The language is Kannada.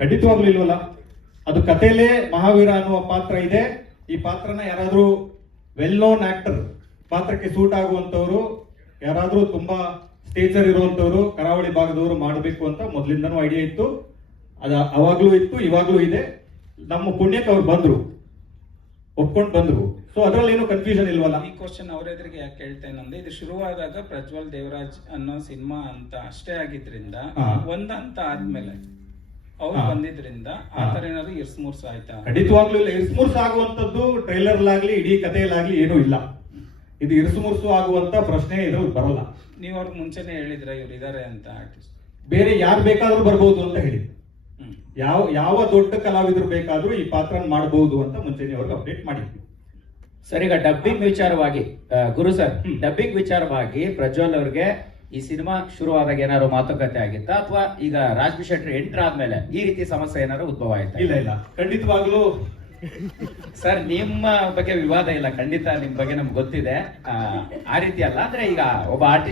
ಖಂಡಿತವಾಗ್ಲೂ ಇಲ್ವಲ್ಲ. ಅದು ಕಥೆಯಲ್ಲೇ ಮಹಾವೀರ ಅನ್ನುವ ಪಾತ್ರ ಇದೆ. ಈ ಪಾತ್ರನ ಯಾರಾದ್ರೂ ವೆಲ್ ನೋನ್ ಆಕ್ಟರ್, ಪಾತ್ರಕ್ಕೆ ಸೂಟ್ ಆಗುವಂತವ್ರು, ಯಾರಾದ್ರೂ ತುಂಬಾ ಸ್ಟೇಜರ್ ಇರುವಂತವ್ರು, ಕರಾವಳಿ ಭಾಗದವರು ಮಾಡಬೇಕು ಅಂತ ಮೊದಲಿಂದನೂ ಐಡಿಯಾ ಇತ್ತು. ಅವಾಗ್ಲೂ ಇತ್ತು, ಇವಾಗ್ಲೂ ಇದೆ. ನಮ್ಮ ಪುಣ್ಯಕ್ಕೆ ಅವ್ರು ಬಂದ್ರು, ಒಪ್ಕೊಂಡು ಬಂದ್ರು. ಸೊ ಅದ್ರಲ್ಲಿ ಏನು ಕನ್ಫ್ಯೂಷನ್ ಇಲ್ವಲ್ಲ. ಈ ಕ್ವಶನ್ ಅವ್ರ ಎದುರಿಗೆ ಯಾಕೆ ಕೇಳ್ತೇನೆ ಇದು ಶುರುವಾದಾಗ ಪ್ರಜ್ವಲ್ ದೇವರಾಜ್ ಅನ್ನೋ ಸಿನಿಮಾ ಅಂತ ಅಷ್ಟೇ ಆಗಿದ್ರಿಂದ ಒಂದ್ ಹಂತ ಆದ್ಮೇಲೆ ಅವ್ರು ಬಂದಿದ್ರಿಂದ ಆತರ ಏನಾದ್ರು ಇರ್ಸ್ಮೂರ್ಸ್ ಆಯ್ತಾ? ಖಂಡಿತವಾಗ್ಲೂ ಇಲ್ಲ. ಇರ್ಸ್ಮೂರ್ಸ್ ಆಗುವಂತದ್ದು ಟ್ರೈಲರ್ಲಾಗ್ಲಿ ಇಡೀ ಕಥೆಯಲ್ಲಾಗ್ಲಿ ಏನೂ ಇಲ್ಲ. ಇದು ಇರ್ಸುಮುರ್ಸು ಆಗುವಂತ ಪ್ರಶ್ನೆ ಇದು ಬರಲ್ಲ. ನೀವು ಅವ್ರಿಗೆ ಮುಂಚೆನೆ ಹೇಳಿದ್ರ ಇವ್ರು ಇದಾರೆ ಅಂತ ಆರ್ಟಿಸ್ಟ್? ಬೇರೆ ಯಾರು ಬೇಕಾದ್ರೂ ಬರ್ಬೋದು ಅಂತ ಹೇಳಿ. ಯಾವ ದೊಡ್ಡ ಕಲಾವಿದರು ಬೇಕಾದ್ರೂ ಈ ಪಾತ್ರ ಮಾಡಬಹುದು ಅಂತ ಮುಂಚೆನೆ ಅವ್ರಿಗೆ ಅಪ್ಡೇಟ್ ಮಾಡಿದ್ವಿ. ಸರ್, ಈಗ ಡಬ್ಬಿಂಗ್ ವಿಚಾರವಾಗಿ ಗುರು ಸರ್, ಡಬ್ಬಿಂಗ್ ವಿಚಾರವಾಗಿ ಪ್ರಜ್ವಲ್ ಅವ್ರಿಗೆ ಈ ಸಿನಿಮಾ ಶುರುವಾದಾಗ ಏನಾದ್ರು ಮಾತುಕತೆ ಆಗಿತ್ತಾ, ಅಥವಾ ಈಗ ರಾಜ್ಬಿ ಶೆಟ್ಟಿ ಎಂಟರ್ ಆದ್ಮೇಲೆ ಈ ರೀತಿ ಸಮಸ್ಯೆ ಏನಾದ್ರು ಉದ್ಭವ ಆಯ್ತಾ? ಇಲ್ಲ, ಖಂಡಿತವಾಗ್ಲೂ ಸರ್ ನಿಮ್ಮ ಬಗ್ಗೆ ವಿವಾದ ಇಲ್ಲ, ಖಂಡಿತ ನಿಮ್ ಬಗ್ಗೆ ನಮ್ಗೆ ಗೊತ್ತಿದೆ. ಆ ರೀತಿ ಅಲ್ಲ, ಅಂದ್ರೆ ಈಗ ಒಬ್ಬ ಆರ್ಟಿಸ್ಟ್